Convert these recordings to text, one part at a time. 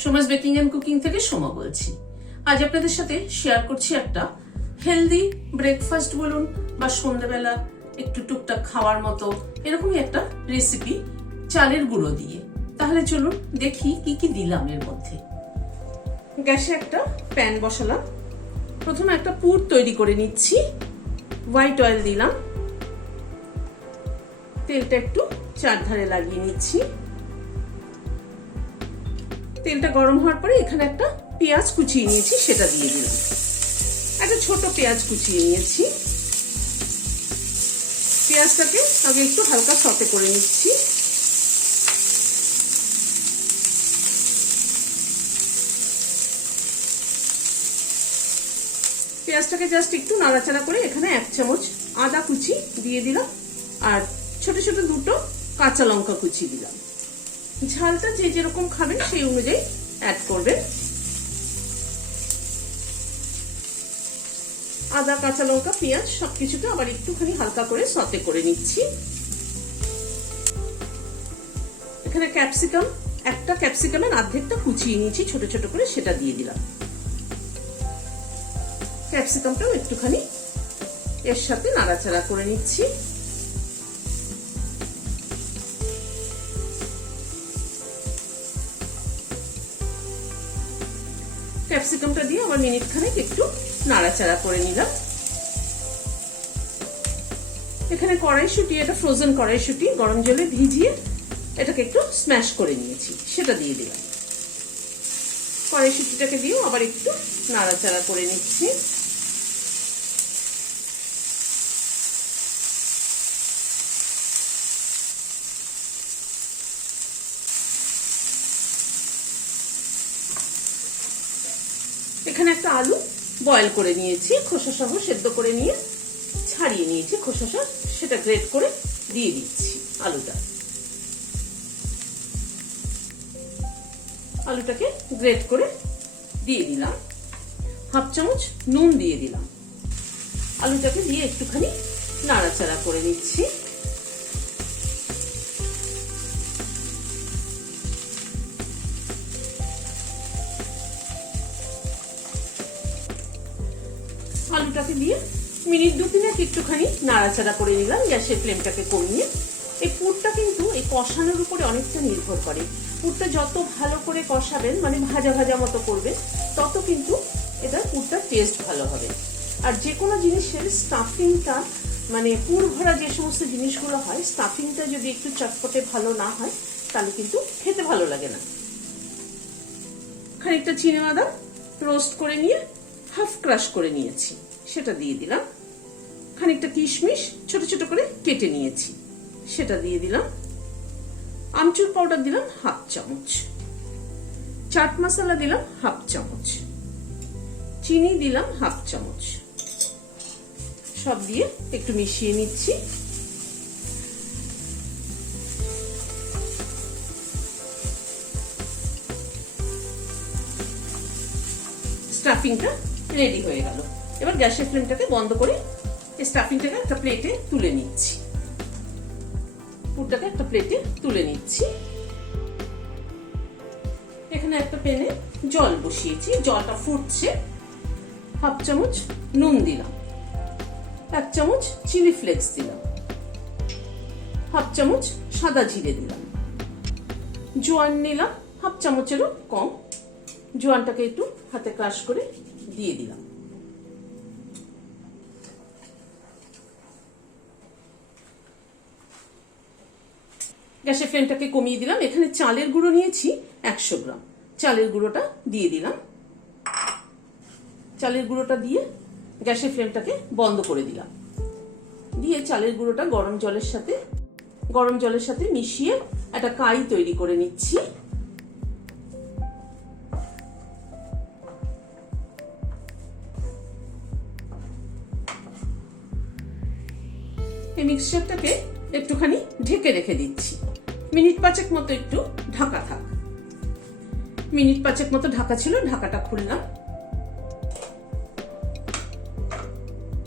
Soma's baking and cooking থেকে সোমা বলছি। আজ আপনাদের সাথে শেয়ার করছি একটা হেলদি ব্রেকফাস্ট বলুন বা সন্ধ্যাবেলা একটু টুকটাক খাওয়ার মতো এরকমই একটা রেসিপি চালের গুঁড়ো দিয়ে। তাহলে চলুন দেখি কি কি দিলাম এর মধ্যে। গ্যাসে একটা প্যান বসালাম, প্রথমে একটা পুর তৈরি করে নিচ্ছি। হোয়াইট অয়েল দিলাম, তেলটা একটু চারধারে লাগিয়ে নিচ্ছি। তেলটা গরম হওয়ার পরে এখানে একটা পেঁয়াজ কুচিয়ে নিয়েছি, সেটা দিয়ে দিলাম। একটা ছোট পেঁয়াজ কুচিয়ে নিয়েছি। পেঁয়াজটাকে আগে একটু হালকা সতে করে নিচ্ছি। পেঁয়াজটাকে জাস্ট একটু নাড়াচাড়া করে এখানে 1 চামচ আদা কুচি দিয়ে দিলাম, আর ছোট ছোট দুটো কাঁচা লঙ্কা কুচি দিলাম। ঝালটা যে যেরকম খাবেন সেই অনুযায়ী অ্যাড করবেন। আদা, কাঁচা লঙ্কা, পেঁয়াজ সবকিছুকে আবার একটুখানি হালকা করে সতে করে নিচ্ছি। এখানে ক্যাপসিকাম, একটা ক্যাপসিকামের অর্ধেকটা কুচিয়ে নিয়েছি ছোট ছোট করে, সেটা দিয়ে দিলাম। ক্যাপসিকামটাও একটুখানি এর সাথে নাড়াচাড়া করে নিচ্ছি। ক্যাপসিকামটা দিয়ে আবার মিনিট খানেক একটু নাড়াচাড়া করে নিলাম। এখানে কড়াইশুঁটি, এটা ফ্রোজেন কড়াইশুঁটি, গরম জলে ভিজিয়ে এটাকে একটু স্ম্যাশ করে নিয়েছি, সেটা দিয়ে দিলাম। কড়াইশুঁটিটাকে দিয়েও আবার একটু নাড়াচাড়া করে নিচ্ছি। এখানে একটা আলু বয়েল করে নিয়েছি, খোসা সহ সেদ্ধ করে নিয়ে ছাড়িয়ে নিয়েছি খোসাটা, সেটা গ্রেট করে দিয়ে দিচ্ছি। আলুটাকে গ্রেট করে দিয়ে দিলাম। 1/2 চামচ নুন দিয়ে দিলাম। আলুটাকে দিয়ে একটুখানি নাড়াচাড়া করে নিচ্ছি। আলুটাকে দিয়ে মিনিট 2-3 একটুখানি নাড়াচাড়া করে নিলাম, গ্যাসের ফ্লেমটাকে কমিয়ে। এই পুরটা কিন্তু এই কষানোর উপরে অনেকটা নির্ভর করে। পুরটা যত ভালো করে কষাবেন, মানে ভাজা ভাজা মতো করবেন, তত কিন্তু এটা পুরটা টেস্ট ভালো হবে। আর যে কোনো জিনিসের স্টাফিংটা, মানে পুর ভরা যে সমস্ত জিনিসগুলো হয়, স্টাফিংটা যদি একটু চটপটে ভালো না হয় তাহলে কিন্তু খেতে ভালো লাগে না। খানিকটা চিনেবাদাম রোস্ট করে নিয়ে হাফ ক্রাশ করে নিয়েছি, সেটা দিয়ে দিলাম। খানিকটা কিশমিশ ছোট ছোট করে কেটে নিয়েছি, সেটা দিয়ে দিলাম। আমচুর পাউডার দিলাম 1/2 চামচ। চাট মশলা দিলাম 1/2 চামচ। চিনি দিলাম 1/2 চামচ। সব দিয়ে একটু মিশিয়ে নিচ্ছি। স্টাফিংটা রেডি হয়ে গেল। এবার গ্যাসের ফ্লেমটাকে বন্ধ করে এই স্টাফিংটাকে একটা প্লেটে তুলে নিচ্ছি। পুরটাকে একটা প্লেটে তুলে নিচ্ছি। এখানে একটা প্যানে জল বসিয়েছি, জলটা ফুটছে। 1/2 চামচ নুন দিলাম, 1 চামচ চিলি ফ্লেক্স দিলাম, 1/2 চামচ সাদা জিরে দিলাম, জোয়ান নিলাম 1/2 চামচেরও কম। জোয়ানটাকে একটু হাতে ক্রাশ করে দিয়ে দিলাম। গ্যাসের ফ্লেমটাকে কমিয়ে দিলাম। এখানে চালের গুঁড়ো নিয়েছি 100 গ্রাম, চালের গুঁড়োটা দিয়ে দিলাম। চালের গুঁড়োটা দিয়ে গ্যাসের ফ্লেমটাকে বন্ধ করে দিলাম। দিয়ে চালের গুঁড়োটা গরম জলের সাথে মিশিয়ে একটা কাই তৈরি করে নিচ্ছি। এই মিক্সচারটাকে একটুখানি ঢেকে রেখে দিচ্ছি। মিনিট 5 মতো একটু ঢাকা থাক। মিনিট 5 মতো ঢাকা ছিল, ঢাকাটা খুললাম।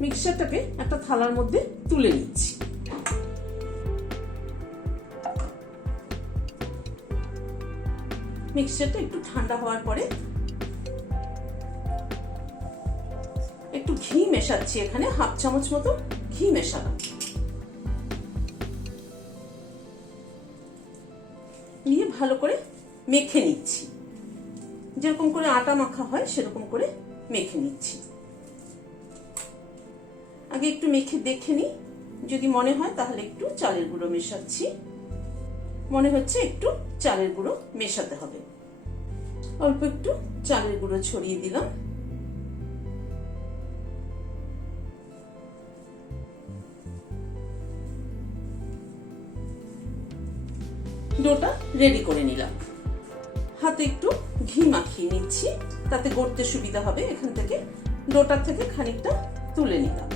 মিক্সচারটাকে একটা থালার মধ্যে তুলে নিচ্ছি। মিক্সচারটা একটু ঠান্ডা হওয়ার পরে একটু ঘি মেশাচ্ছি, এখানে হাফ চামচ মতো ঘি মেশালাম, নিয়ে ভালো করে মেখে নিচ্ছি। যেরকম করে আটা মাখা হয় সেরকম করে মেখে নিচ্ছি। আগে একটু মেখে দেখে নিই, যদি মনে হয় তাহলে একটু চালের গুঁড়ো মেশাচ্ছি। মনে হচ্ছে একটু চালের গুঁড়ো মেশাতে হবে। অল্প একটু চালের গুঁড়ো ছড়িয়ে দিলাম। ডোটা রেডি করে নিলাম। হাতে একটু ঘি মাখিয়ে নিচ্ছি, তাতে গড়তে সুবিধা হবে। এখান থেকে ডোটার থেকে খানিকটা তুলে নিলাম।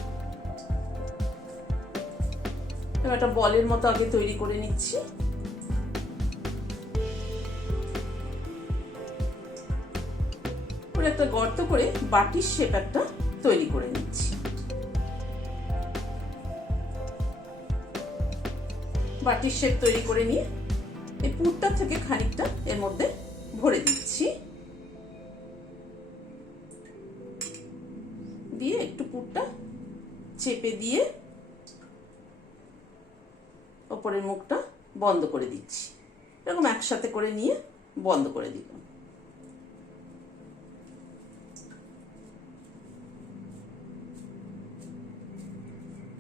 এবার একটা বলের মতো আগে তৈরি করে নিচ্ছি। একটা গর্ত করে বাটির শেপ একটা তৈরি করে নিচ্ছি। বাটির শেপ তৈরি করে নিয়ে এই পুরটা থেকে খানিকটা এর মধ্যে ভরে দিচ্ছি। দিয়ে একটু পুরটা চেপে দিয়ে ওপরের মুখটা বন্ধ করে দিচ্ছি। এরকম একসাথে করে নিয়ে বন্ধ করে দিলাম।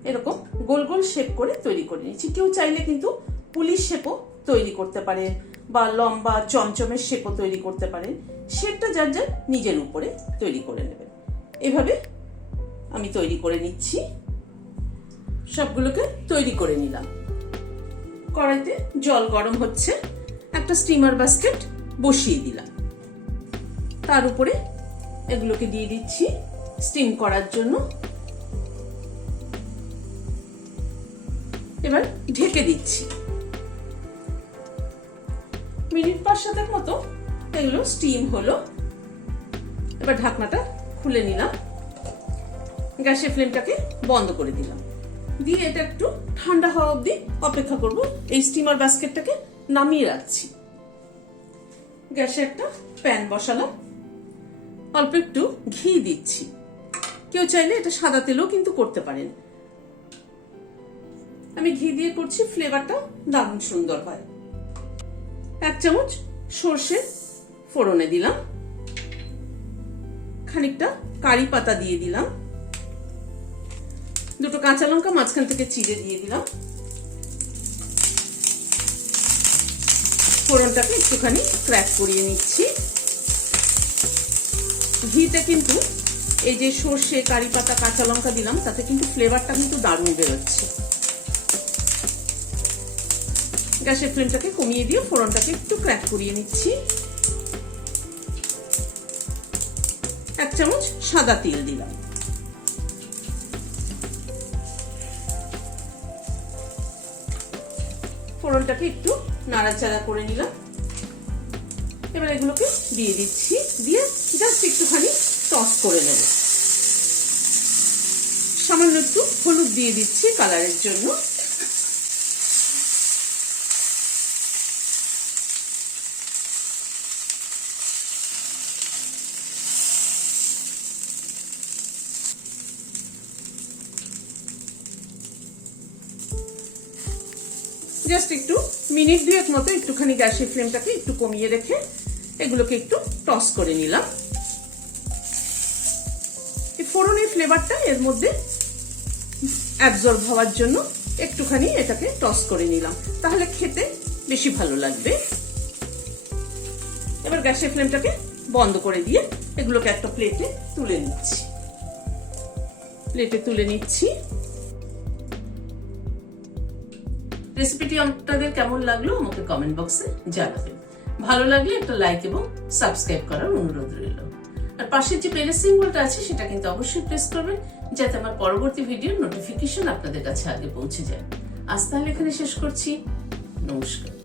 এরকম গোল গোল শেপ করে তৈরি করে নিচ্ছি। কেউ চাইলে কিন্তু পুলিশ শেপও তৈরি করতে পারে বা লম্বা চমচমের শেপও তৈরি করতে পারেন। শেপটা যার যার নিজের উপরে তৈরি করে নেবেন। এভাবে আমি তৈরি করে নিচ্ছি। সবগুলোকে তৈরি করে নিলাম। কড়াইতে জল গরম হচ্ছে, একটা স্টিমার বাস্কেট বসিয়ে দিলাম। তার উপরে এগুলোকে দিয়ে দিচ্ছি স্টিম করার জন্য। এবার ঢেকে দিচ্ছি। মিনিট 5-7 মতো এগুলো স্টিম হলো। এবার ঢাকনাটা খুলে নিলাম, গ্যাসের ফ্লেমটাকে বন্ধ করে দিলাম। দিয়ে এটা একটু ঠান্ডা হওয়া অবধি অপেক্ষা করব। এই স্টিমার বাস্কেটটাকে নামিয়ে রাখছি। গ্যাসে একটা প্যান বসালাম, অল্প একটু ঘি দিচ্ছি। কেউ চাইলে এটা সাদা তেলও কিন্তু করতে পারেন। আমি ঘি দিয়ে করছি, ফ্লেভারটা দারুণ সুন্দর হয়। 1 চামচ সর্ষে ফোড়নে দিলাম, খানিকটা কারি পাতা দিয়ে দিলাম, 2টো কাঁচা লঙ্কা মাঝখান থেকে চিড়ে দিয়ে দিলাম। ফোড়নটাকে একটুখানি ক্র্যাক করিয়ে নিচ্ছি। ঘিতে কিন্তু এই যে সর্ষে, কারি পাতা, কাঁচা লঙ্কা দিলাম, তাতে কিন্তু ফ্লেভারটা কিন্তু দারুণ বেরোচ্ছে। গ্যাসের ফ্লেমটাকে কমিয়ে দিয়ে ফোড়নটাকে একটু ক্র্যাক করিয়ে নিচ্ছি। 1 চামচ সাদা তেল দিলাম। ফোড়নটাকে একটু নাড়াচাড়া করে নিলাম। এবার এগুলোকে দিয়ে দিচ্ছি, দিয়ে জাস্ট একটুখানি টস করে নেব। সামান্য একটু হলুদ দিয়ে দিচ্ছি কালারের জন্য। জাস্ট একটু মিনিট 2 মতো একটুখানি গ্যাসের ফ্লেমটাকে একটু কমিয়ে রেখে এগুলোকে একটু টস করে নিলাম। এই ফোড়নের ফ্লেভারটা এর মধ্যে অ্যাবজর্ব হওয়ার জন্য একটুখানি এটাকে টস করে নিলাম, তাহলে খেতে বেশি ভালো লাগবে। এবার গ্যাসের ফ্লেমটাকে বন্ধ করে দিয়ে এগুলোকে একটা প্লেটে তুলে নিচ্ছি। রেসিপিটি আপনাদের কেমন লাগলো আমাকে কমেন্ট বক্সে জানাবেন। ভালো লাগলে একটা লাইক এবং সাবস্ক্রাইব করার অনুরোধ রইল। আর পাশের যে বেল সিম্বলটা আছে সেটা কিন্তু অবশ্যই প্রেস করবেন, যাতে আমার পরবর্তী ভিডিওর নোটিফিকেশন আপনাদের কাছে আগে পৌঁছে যায়। আজ তাহলে এখানে শেষ করছি। নমস্কার।